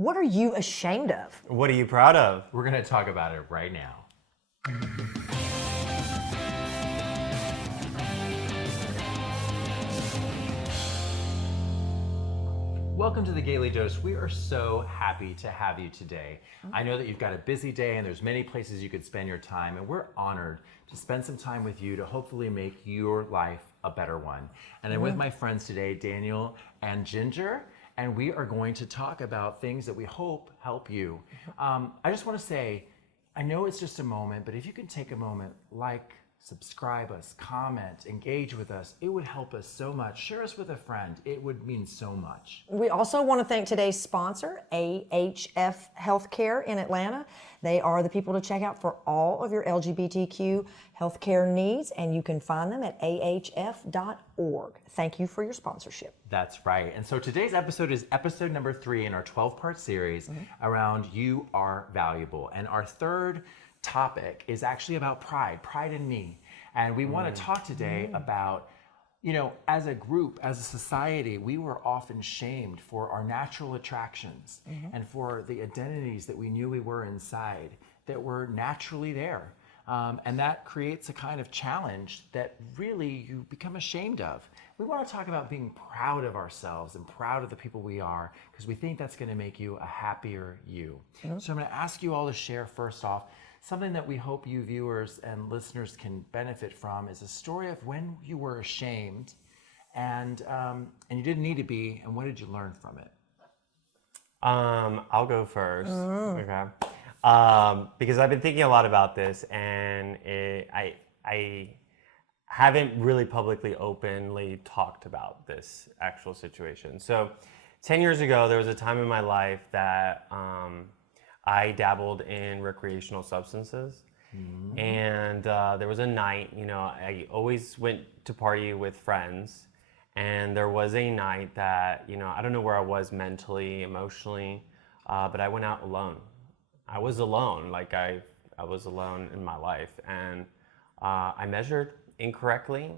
What are you ashamed of? What are you proud of? We're going to talk about it right now. Welcome to the Gaily Dose. We are so happy to have you today. I know that you've got a busy day and there's many places you could spend your time, and we're honored to spend some time with you to hopefully make your life a better one. And I'm with my friends today, Daniel and Ginger, and we are going to talk about things that we hope help you. I just want to say, I know it's just a moment, but if you can take a moment, like, subscribe us, comment, engage with us, it would help us so much. Share us with a friend. It would mean so much. We also want to thank today's sponsor, AHF Healthcare in Atlanta. They are the people to check out for all of your LGBTQ healthcare needs, and you can find them at ahf.org. Thank you for your sponsorship. That's right. And so today's episode is episode number 3 in our 12-part series around You Are Valuable. And our third topic is actually about pride in me. And we want to talk today about, you know, as a group, as a society, we were often shamed for our natural attractions and for the identities that we knew we were inside that were naturally there. And that creates a kind of challenge that really you become ashamed of. We want to talk about being proud of ourselves and proud of the people we are, because we think that's going to make you a happier you. So I'm going to ask you all to share first off. Something that we hope you viewers and listeners can benefit from is a story of when you were ashamed and you didn't need to be, and what did you learn from it? I'll go first. Okay. Because I've been thinking a lot about this, and I haven't really publicly, openly talked about this actual situation. So 10 years ago, there was a time in my life that I dabbled in recreational substances. And there was a night, you know, I always went to party with friends. And there was a night that, you know, I don't know where I was mentally, emotionally, but I went out alone. I was alone, like I was alone in my life. And I measured incorrectly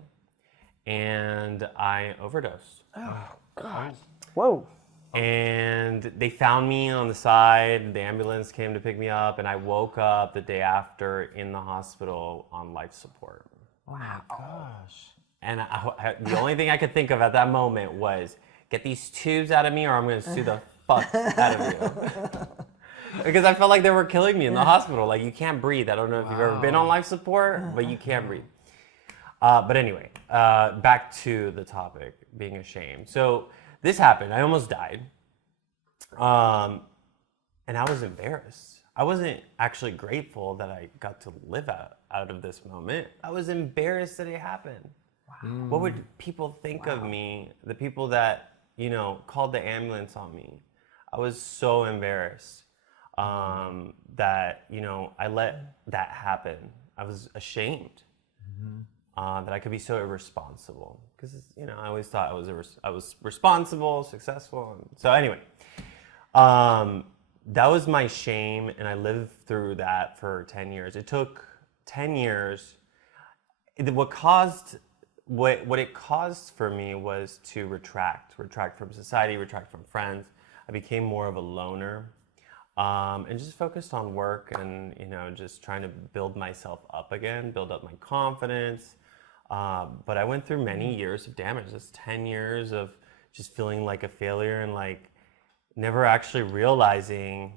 and I overdosed. Oh, God. Whoa. And they found me on the side. The ambulance came to pick me up, and I woke up the day after in the hospital on life support. Wow. Gosh. And the only thing I could think of at that moment was, get these tubes out of me or I'm going to sue the fuck out of you. Because I felt like they were killing me in the hospital. Like, you can't breathe. I don't know if you've ever been on life support, but you can't breathe. But anyway, back to the topic, being ashamed. So this happened. I almost died. And I was embarrassed. I wasn't actually grateful that I got to live out of this moment. I was embarrassed that it happened. Wow. What would people think of me? The people that, you know, called the ambulance on me. I was so embarrassed that, you know, I let that happen. I was ashamed. That I could be so irresponsible, because, you know, I always thought I was responsible, successful. And so anyway, that was my shame, and I lived through that for 10 years. It took 10 years. What it caused for me was to retract from society, retract from friends. I became more of a loner, and just focused on work and, you know, just trying to build myself up again, build up my confidence. But I went through many years of damage. That's 10 years of just feeling like a failure and like never actually realizing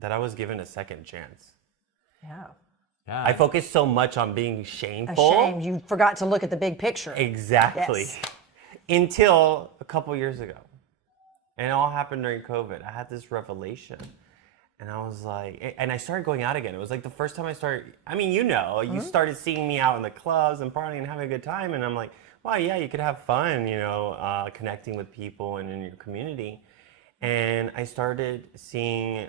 that I was given a second chance. Yeah. I focused so much on being shameful. Ashamed. You forgot to look at the big picture. Exactly. Yes. Until a couple years ago. And it all happened during COVID. I had this revelation. And I was like, and I started going out again. It was like the first time I started, I mean, you know, you started seeing me out in the clubs and partying and having a good time. And I'm like, wow, yeah, you could have fun, you know, connecting with people and in your community. And I started seeing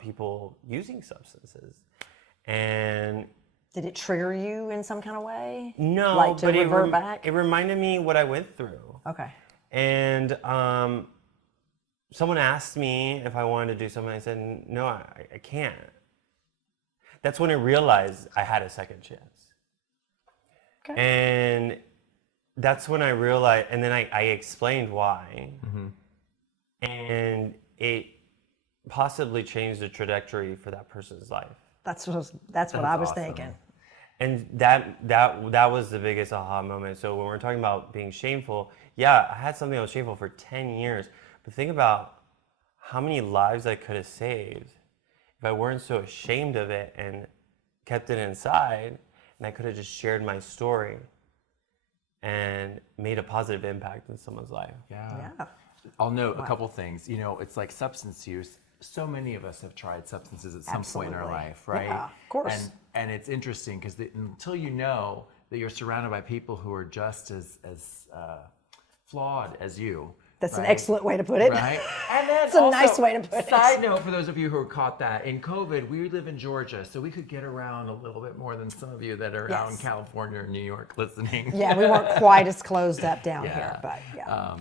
people using substances. And did it trigger you in some kind of way? No, like to but revert back? It reminded me what I went through. Okay. And someone asked me if I wanted to do something. I said, no, I can't. That's when I realized I had a second chance. Okay. And that's when I realized, and then I explained why. And it possibly change the trajectory for that person's life. That's what I was awesome. thinking. And that was the biggest aha moment. So when we're talking about being shameful, yeah, I had something that was shameful for 10 years. But think about how many lives I could have saved if I weren't so ashamed of it and kept it inside, and I could have just shared my story and made a positive impact in someone's life. Yeah. Yeah. I'll note a couple things. You know, it's like substance use. So many of us have tried substances at some point in our Absolutely. life, right? Yeah, of course. And it's interesting because until you know that you're surrounded by people who are just as flawed as you. That's an right? excellent way to put it. Right? And then It's a nice way to put it. Side note for those of you who caught that, in COVID, we live in Georgia, so we could get around a little bit more than some of you that are out in Yes. California or New York listening. Yeah, we weren't quite as closed up down Yeah. here, but yeah.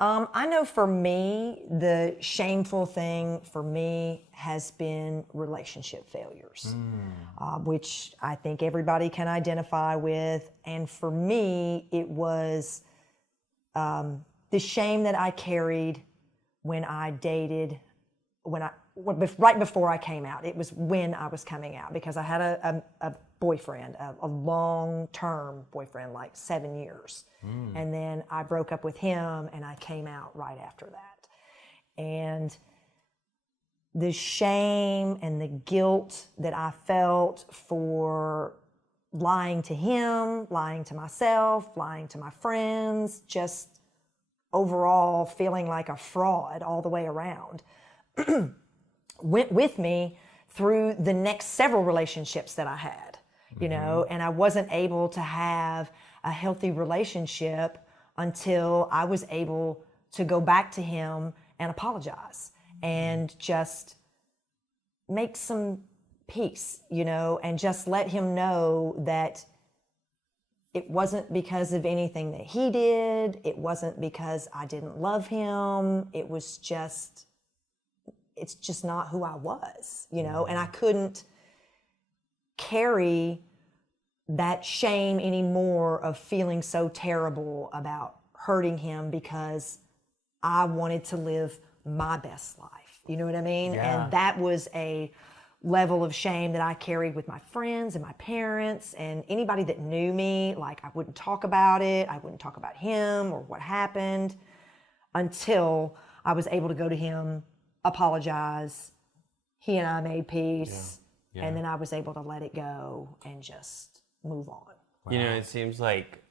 I know for me, the shameful thing for me has been relationship failures, which I think everybody can identify with. And for me, it was the shame that I carried when I dated, right before I came out. It was when I was coming out, because I had a boyfriend, a long-term boyfriend, like 7 years. And then I broke up with him and I came out right after that. And the shame and the guilt that I felt for lying to him, lying to myself, lying to my friends, just overall feeling like a fraud all the way around, went with me through the next several relationships that I had, you know, and I wasn't able to have a healthy relationship until I was able to go back to him and apologize and just make some peace, you know, and just let him know that it wasn't because of anything that he did. It wasn't because I didn't love him. It was just, it's just not who I was, you know, and I couldn't carry that shame anymore of feeling so terrible about hurting him because I wanted to live my best life. You know what I mean? Yeah. And that was a level of shame that I carried with my friends and my parents and anybody that knew me. Like, I wouldn't talk about it. I wouldn't talk about him or what happened until I was able to go to him, apologize. He and I made peace. Yeah. And then I was able to let it go and just move on. You know, it seems like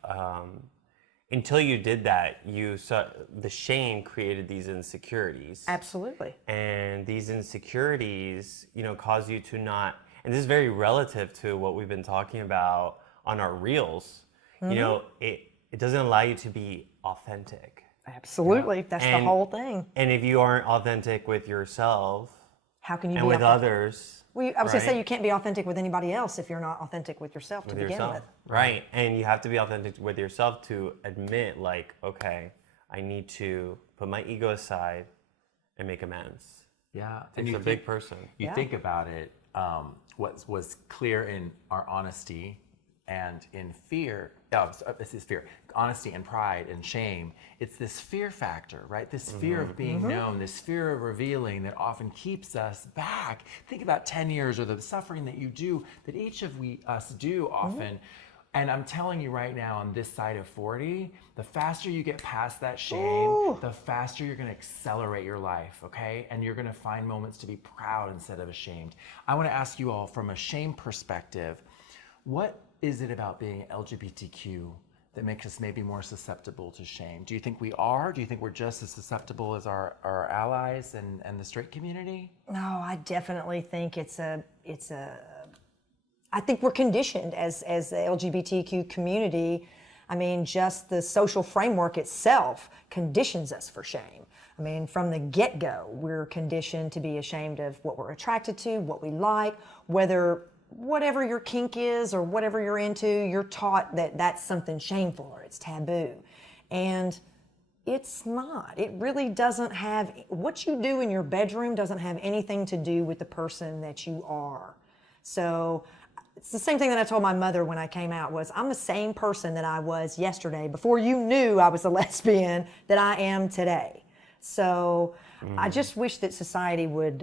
until you did that, you saw the shame created these insecurities. Absolutely. And these insecurities, you know, cause you to not, and this is very relative to what we've been talking about on our reels. You know, it doesn't allow you to be authentic. Absolutely. That's the And- whole thing. And if you aren't authentic with yourself How can you and be with authentic? others, Well, I was going to say, right? you can't be authentic with anybody else if you're not authentic with yourself to with begin yourself, with. right? And you have to be authentic with yourself to admit, like, okay, I need to put my ego aside and make amends. Yeah. It's a big person. You Yeah. think about it, what was clear in our honesty and in fear, this is fear, honesty and pride and shame, it's this fear factor, right? This fear of being known, this fear of revealing that often keeps us back. Think about 10 years or the suffering that you do, that each of us do often. And I'm telling you right now, on this side of 40, the faster you get past that shame, the faster you're going to accelerate your life, okay? And you're going to find moments to be proud instead of ashamed. I want to ask you all, from a shame perspective, what is it about being LGBTQ that makes us maybe more susceptible to shame? Do you think we are? Do you think we're just as susceptible as our allies and the straight community? No, I definitely think I think we're conditioned as the LGBTQ community. I mean, just the social framework itself conditions us for shame. I mean, from the get-go, we're conditioned to be ashamed of what we're attracted to, what we like, whatever your kink is or whatever you're into, you're taught that that's something shameful or it's taboo. And it's not. It really doesn't have, what you do in your bedroom doesn't have anything to do with the person that you are. So it's the same thing that I told my mother when I came out was, I'm the same person that I was yesterday before you knew I was a lesbian that I am today. So I just wish that society would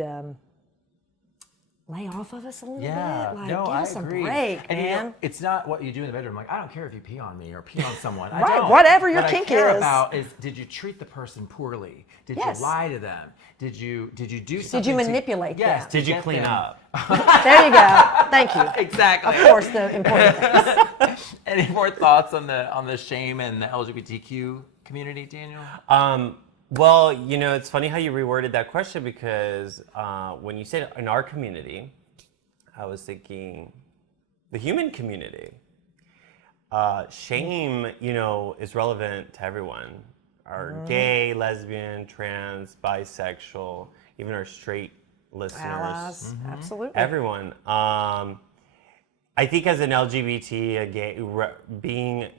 lay off of us a little bit. Like, no, give I us agree. a break, And you man. know, it's not what you do in the bedroom. Like, I don't care if you pee on me or pee on someone. I Right, don't. whatever your what kink I care is. about is, did you treat the person poorly? Did Yes. you lie to them? Did you do something? Did you manipulate Yes. them? Did you get clean them- up? There you go. Thank you. Exactly. Of course, the important things. Any more thoughts on the shame and the LGBTQ community, Daniel? Well, you know, it's funny how you reworded that question because when you said in our community, I was thinking the human community. Shame, you know, is relevant to everyone. Our gay, lesbian, trans, bisexual, even our straight listeners. Allies, absolutely. Everyone. I think as an LGBT, a gay,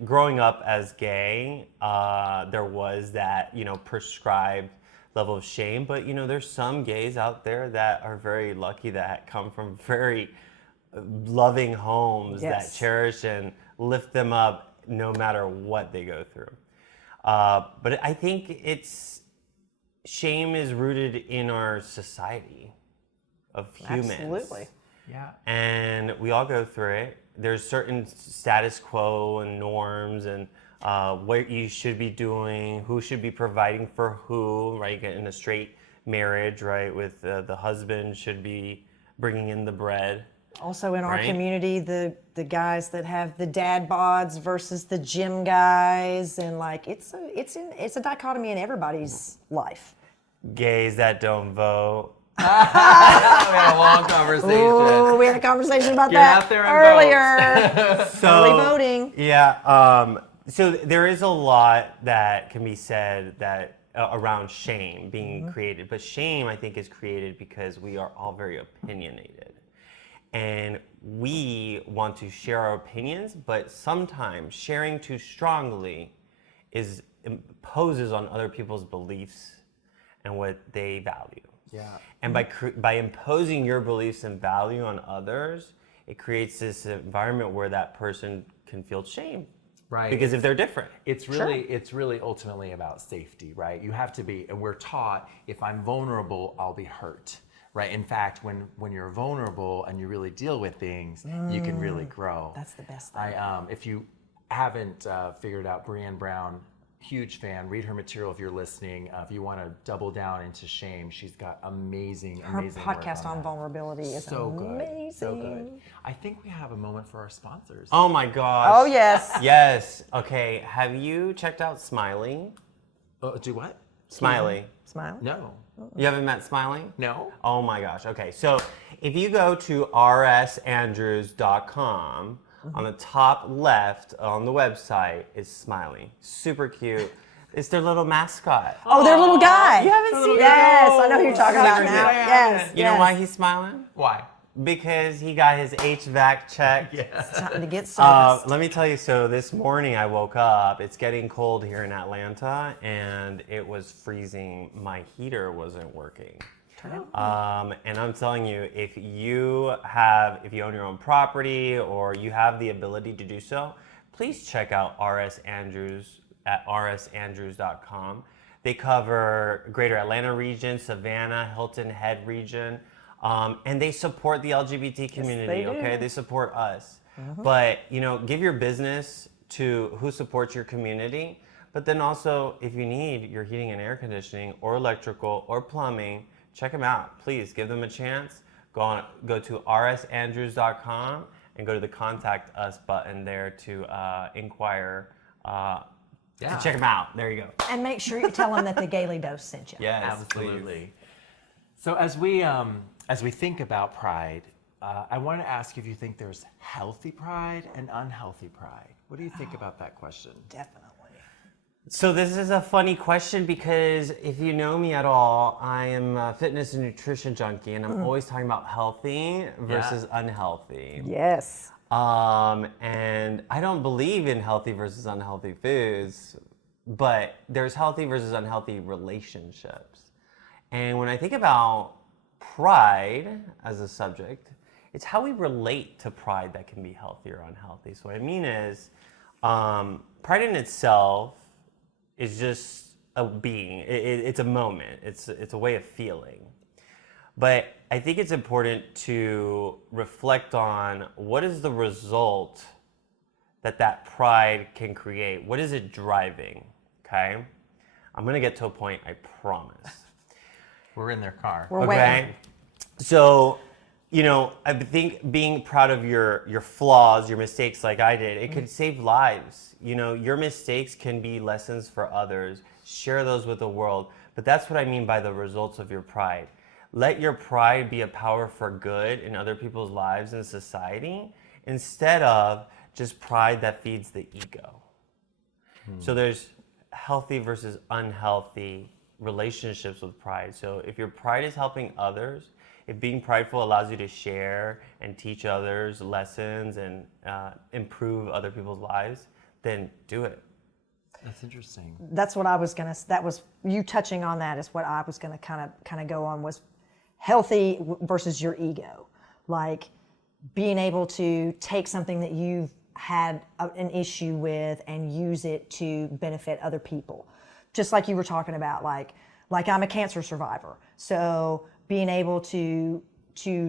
growing up as gay, there was that, you know, prescribed level of shame. But, you know, there's some gays out there that are very lucky that come from very loving homes that cherish and lift them up no matter what they go through. But I think shame is rooted in our society of humans. Absolutely. Yeah. And we all go through it. There's certain status quo and norms and what you should be doing, who should be providing for who, right? In a straight marriage, right? With the husband should be bringing in the bread. Also in our Right. community, the guys that have the dad bods versus the gym guys, and like it's a dichotomy in everybody's life. Gays that don't vote. We had a long conversation. Oh, we had a conversation about Get that out there and earlier. So, Early voting. Yeah. So there is a lot that can be said that around shame being created, but shame I think is created because we are all very opinionated, and we want to share our opinions, but sometimes sharing too strongly imposes on other people's beliefs and what they value. Yeah. And by imposing your beliefs and value on others, it creates this environment where that person can feel shame. Right. Because if they're different. It's really ultimately about safety, right? You have to be, and we're taught if I'm vulnerable, I'll be hurt, right? In fact, when you're vulnerable and you really deal with things, you can really grow. That's the best thing. If you haven't figured out Brené Brown, huge fan. Read her material if you're listening. If you want to double down into shame, she's got amazing Her work podcast on that. vulnerability is So amazing. good, so good. I think we have a moment for our sponsors. Oh my gosh. Oh yes. Yes. Okay. Have you checked out Smiley? Do what? Smiley. Smile. No. You haven't met Smiley? No. Oh my gosh. Okay. So if you go to rsandrews.com, on the top left on the website is Smiley. Super cute. It's their little mascot. Oh, their little guy. You haven't seen Yes, him? I know who you're talking about Super now. cute. Yes. You know why he's smiling? Why? Because he got his HVAC checked. It's time to get serviced. Let me tell you, so this morning I woke up, it's getting cold here in Atlanta, and it was freezing. My heater wasn't working. And I'm telling you, if you own your own property or you have the ability to do so, please check out RS Andrews at rsandrews.com. They cover Greater Atlanta region, Savannah, Hilton Head region, and they support the LGBT community. Yes, they do. Okay, they support us. But give your business to who supports your community. But then also, if you need your heating and air conditioning or electrical or plumbing, check them out. Please give them a chance. Go to rsandrews.com and go to the Contact Us button there to inquire. To check them out. There you go. And make sure you tell them that the Gaily Dose sent you. Yes, Absolutely. So as we think about pride, I want to ask if you think there's healthy pride and unhealthy pride. What do you think about that question? Definitely. So this is a funny question because if you know me at all, I am a fitness and nutrition junkie, and I'm always talking about healthy versus unhealthy. Yes. And I don't believe in healthy versus unhealthy foods, but there's healthy versus unhealthy relationships. And when I think about pride as a subject, it's how we relate to pride that can be healthy or unhealthy. So what I mean is, pride in itself is just a being. It's a moment. It's a way of feeling. But I think it's important to reflect on what is the result that pride can create. What is it driving? Okay, I'm gonna get to a point. I promise. We're in their car. We're waiting. So, I think being proud of your flaws, your mistakes like I did, it could save lives. Your mistakes can be lessons for others. Share those with the world. But that's what I mean by the results of your pride. Let your pride be a power for good in other people's lives and society instead of just pride that feeds the ego. So there's healthy versus unhealthy relationships with pride. So if your pride is helping others, if being prideful allows you to share and teach others lessons and improve other people's lives, then do it. That's interesting. That's what I was gonna. That was you touching on that is what I was gonna kind of go on was healthy versus your ego, like being able to take something that you've had an issue with and use it to benefit other people, just like you were talking about, like I'm a cancer survivor, so being able to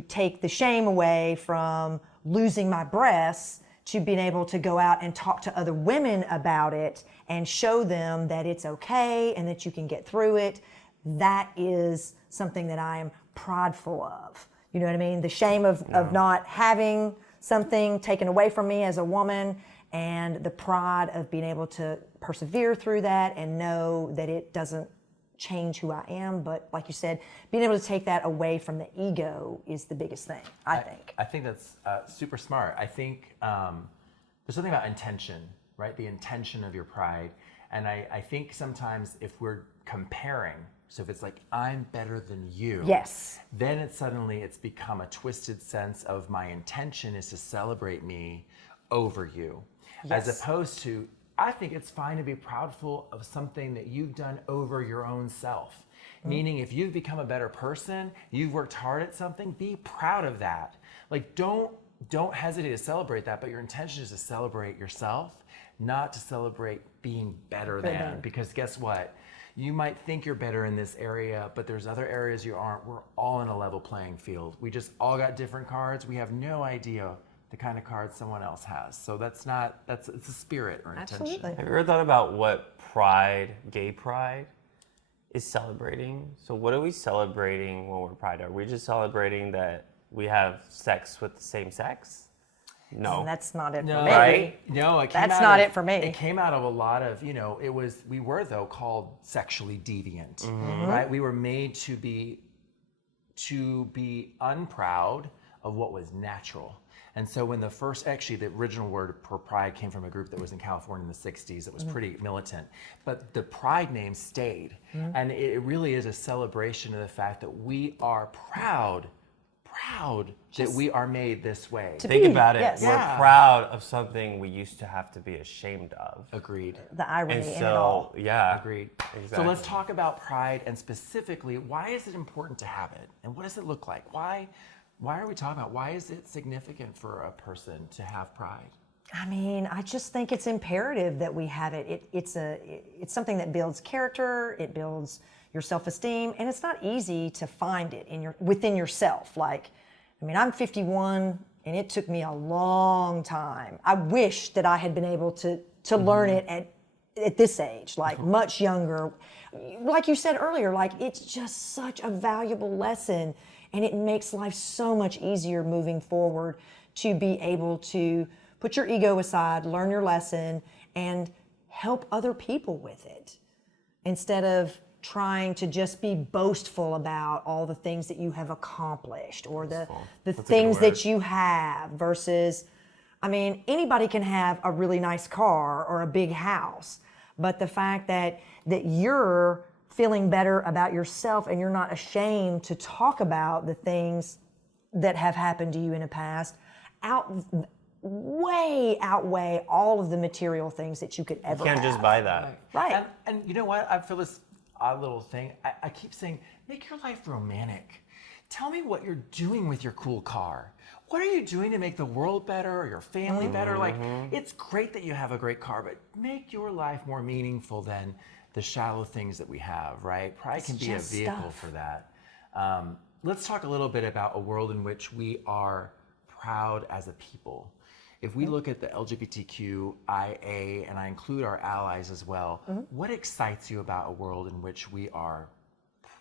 take the shame away from losing my breasts to being able to go out and talk to other women about it and show them that it's okay and that you can get through it. That is something that I am prideful of. You know what I mean? The shame of not having something taken away from me as a woman, and the pride of being able to persevere through that and know that it doesn't change who I am. But like you said, being able to take that away from the ego is the biggest thing, I think. I think that's super smart. I think there's something about intention, right? The intention of your pride. And I think sometimes if we're comparing, so if it's like, I'm better than you, Yes. then it's become a twisted sense of my intention is to celebrate me over you. Yes. As opposed to, I think it's fine to be proudful of something that you've done over your own self. Meaning if you've become a better person, you've worked hard at something, be proud of that. Like don't hesitate to celebrate that, but your intention is to celebrate yourself, not to celebrate being better than. Because guess what? You might think you're better in this area, but there's other areas you aren't. We're all in a level playing field. We just all got different cards. We have no idea the kind of cards someone else has. So it's a spirit or intention. Absolutely. Have you ever thought about what pride, gay pride, is celebrating? So what are we celebrating when we're pride? Are we just celebrating that we have sex with the same sex? No. And that's not it No, for me. Right? No, it came That's out not of- it for me. It came out of a lot of, we were though called sexually deviant, right? We were made to be unproud of what was natural. And so when the original word for pride came from a group that was in California in the 60s that was pretty militant, but the pride name stayed. And it really is a celebration of the fact that we are proud that we are made this way. Think about it. Yes. We're Yeah. proud of something we used to have to be ashamed of. Agreed. The irony And in it so, all. yeah. Agreed. Exactly. So let's talk about pride, and specifically, why is it important to have it? And what does it look like? Why are we talking about, why is it significant for a person to have pride? I mean, I just think it's imperative that we have it. It's something that builds character. It builds your self-esteem, and it's not easy to find it within yourself. Like, I mean, I'm 51, and it took me a long time. I wish that I had been able to learn it at this age, like much younger. Like you said earlier, like it's just such a valuable lesson, and it makes life so much easier moving forward to be able to put your ego aside, learn your lesson, and help other people with it instead of trying to just be boastful about all the things that you have accomplished or the things that you have versus, I mean, anybody can have a really nice car or a big house, but the fact that you're feeling better about yourself and you're not ashamed to talk about the things that have happened to you in the past way outweigh all of the material things that you could ever You can't have. just buy that. Right. And you know what? I feel this odd little thing. I keep saying, make your life romantic. Tell me what you're doing with your cool car. What are you doing to make the world better or your family better? Like, it's great that you have a great car, but make your life more meaningful than the shallow things that we have, right? Pride can be a just vehicle stuff. for that. Let's talk a little bit about a world in which we are proud as a people. If we look at the LGBTQIA, and I include our allies as well, what excites you about a world in which we are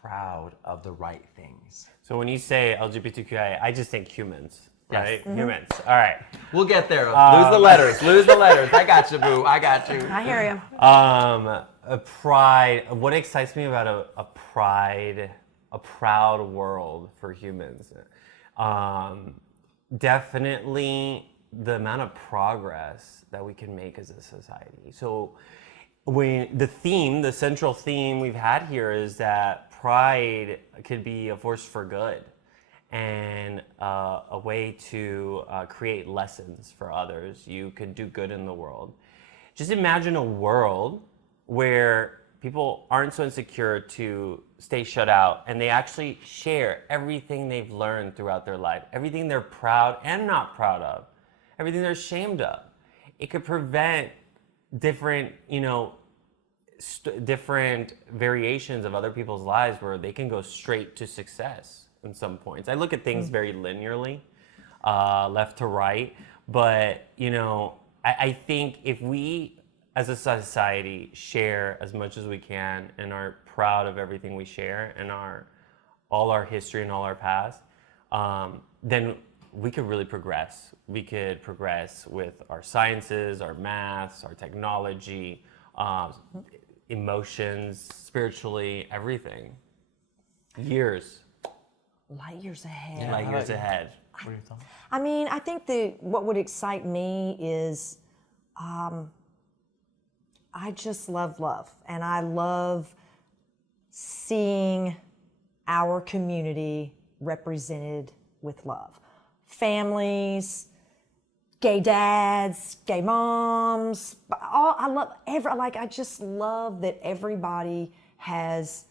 proud of the right things? So when you say LGBTQIA, I just think humans, Yes. right? Humans. All right. We'll get there. Lose the letters. Lose the letters. I got you, boo. I got you. I hear you. A pride. What excites me about a proud world for humans? Definitely the amount of progress that we can make as a society. So the central theme we've had here is that pride could be a force for good and a way to create lessons for others. You can do good in the world. Just imagine a world where people aren't so insecure to stay shut out and they actually share everything they've learned throughout their life, everything they're proud and not proud of, everything they're ashamed of. It could prevent different, different variations of other people's lives where they can go straight to success in some points. I look at things very linearly, left to right, but I think if we as a society share as much as we can and are proud of everything we share and all our history and all our past, then we could really progress. We could progress with our sciences, our maths, our technology, emotions, spiritually, everything. Years. Light years ahead. Light years ahead. What are your thoughts? I mean, I think what would excite me is I just love love. And I love seeing our community represented with love. Families, gay dads, gay moms, I just love that everybody has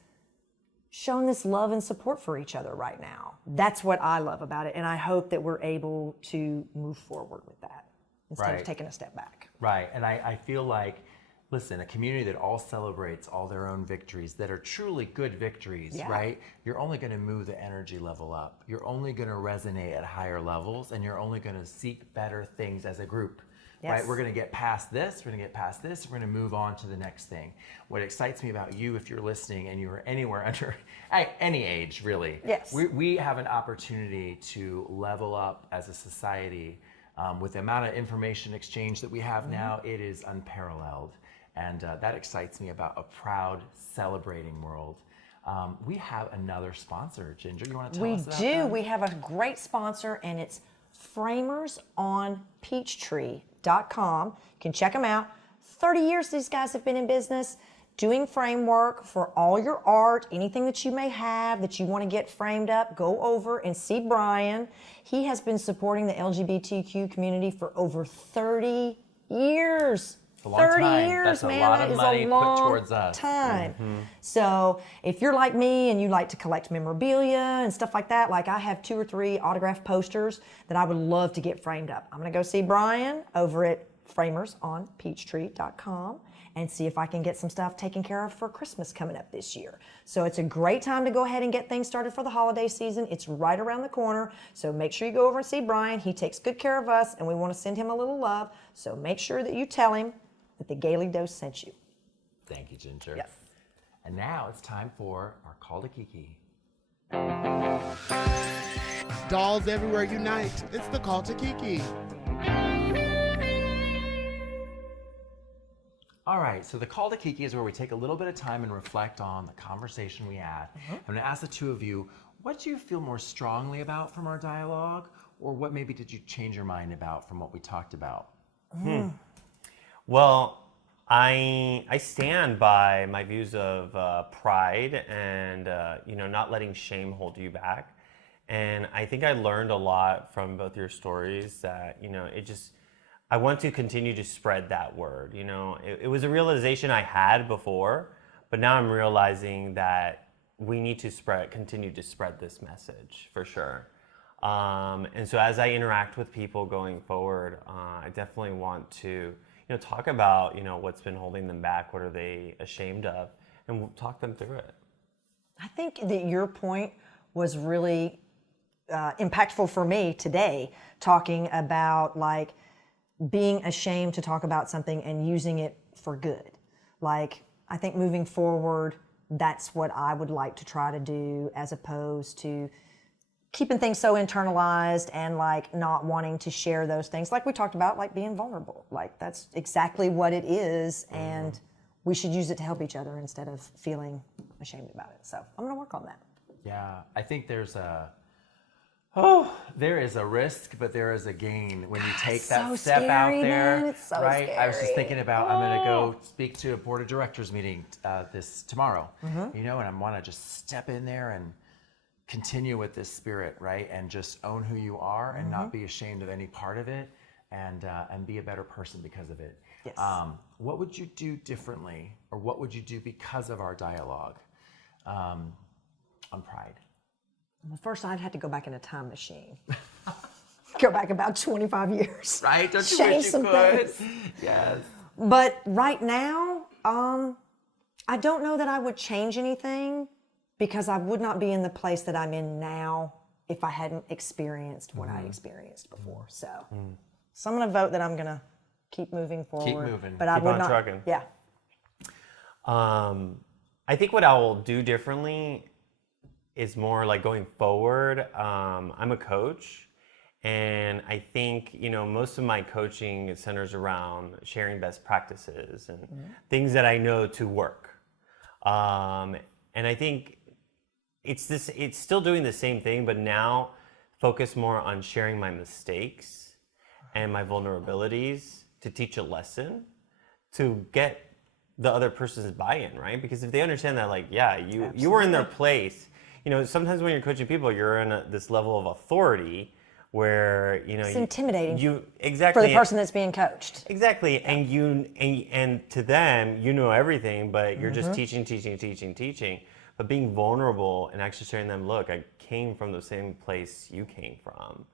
shown this love and support for each other right now. That's what I love about it, and I hope that we're able to move forward with that instead of taking a step back. Right, and I feel like, listen, a community that all celebrates all their own victories that are truly good victories, right? You're only going to move the energy level up. You're only going to resonate at higher levels, and you're only going to seek better things as a group, right? We're going to get past this, we're going to get past this, we're going to move on to the next thing. What excites me about you, if you're listening and you're anywhere under any age, really, we have an opportunity to level up as a society. With the amount of information exchange that we have now, it is unparalleled. And that excites me about a proud, celebrating world. We have another sponsor, Ginger. You want to tell us about that? We do. We have a great sponsor, and it's framersonpeachtree.com. You can check them out. 30 years these guys have been in business doing framework for all your art, anything that you may have that you want to get framed up, go over and see Brian. He has been supporting the LGBTQ community for over 30 years. A long 30 time. years, That's man. A lot that of is money a long put towards us. time. So if you're like me and you like to collect memorabilia and stuff like that, like I have 2 or 3 autographed posters that I would love to get framed up. I'm going to go see Brian over at framersonpeachtree.com and see if I can get some stuff taken care of for Christmas coming up this year. So it's a great time to go ahead and get things started for the holiday season. It's right around the corner. So make sure you go over and see Brian. He takes good care of us and we want to send him a little love. So make sure that you tell him that the Gaily Dose sent you. Thank you, Ginger. Yes. And now it's time for our call to Kiki. Dolls everywhere unite. It's the call to Kiki. All right, so the call to Kiki is where we take a little bit of time and reflect on the conversation we had. I'm going to ask the two of you, what do you feel more strongly about from our dialogue, or what maybe did you change your mind about from what we talked about? Well, I stand by my views of pride and not letting shame hold you back. And I think I learned a lot from both your stories that I want to continue to spread that word. It was a realization I had before, but now I'm realizing that we need to continue to spread this message for sure. And so as I interact with people going forward, I definitely want to, talk about, what's been holding them back, what are they ashamed of, and we'll talk them through it. I think that your point was really impactful for me today, talking about like being ashamed to talk about something and using it for good. Like, I think moving forward, that's what I would like to try to do, as opposed to keeping things so internalized and like not wanting to share those things. Like we talked about, like being vulnerable. Like that's exactly what it is, and we should use it to help each other instead of feeling ashamed about it. So I'm gonna work on that. Yeah, I think there is a risk, but there is a gain when you take that so step out scary, there. man. It's so right? I was just scary. thinking about I'm going to go speak to a board of directors meeting tomorrow. And I want to just step in there and continue with this spirit, right? And just own who you are and not be ashamed of any part of it, and be a better person because of it. Yes. What would you do differently, or what would you do because of our dialogue on pride? Well, first I'd have to go back in a time machine. Go back about 25 years. Right? Don't you Change wish you some could? things. Yes. But right now, I don't know that I would change anything, because I would not be in the place that I'm in now if I hadn't experienced what I experienced before. So I'm going to vote that I'm going to keep moving forward. Keep moving. But I Keep would on not. trucking. Yeah. I think what I will do differently is more like going forward. I'm a coach, and I think, most of my coaching centers around sharing best practices and things that I know to work. And I think it's still doing the same thing, but now focus more on sharing my mistakes and my vulnerabilities to teach a lesson, to get the other person's buy-in, right? Because if they understand that, like, yeah, you were in their place. Sometimes when you're coaching people, you're in this level of authority where, It's intimidating exactly for the person that's being coached. Exactly, and to them, you know everything, but you're just teaching. But being vulnerable and actually showing them, look, I came from the same place you came from.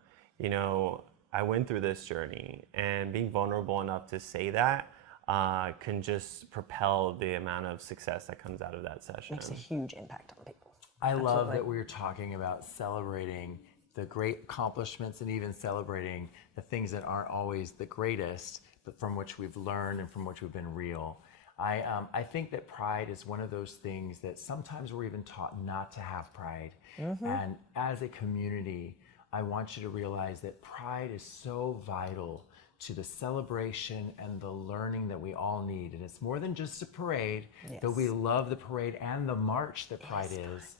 I went through this journey, and being vulnerable enough to say that can just propel the amount of success that comes out of that session. Makes a huge impact on people. I love that we're talking about celebrating the great accomplishments and even celebrating the things that aren't always the greatest, but from which we've learned and from which we've been real. I think that pride is one of those things that sometimes we're even taught not to have pride. And as a community, I want you to realize that pride is so vital to the celebration and the learning that we all need. And it's more than just a parade, though we love the parade and the march that pride is.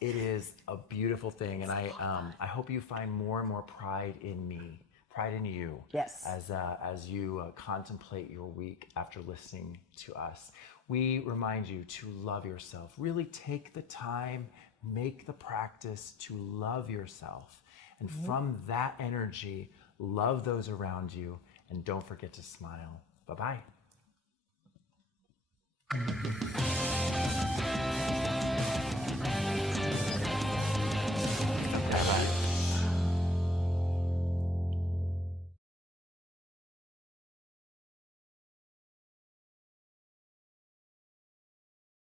It is a beautiful thing, and I hope you find more and more pride in me, pride in you. Yes. As you contemplate your week after listening to us. We remind you to love yourself. Really take the time, make the practice to love yourself. And from that energy, love those around you, and don't forget to smile. Bye-bye.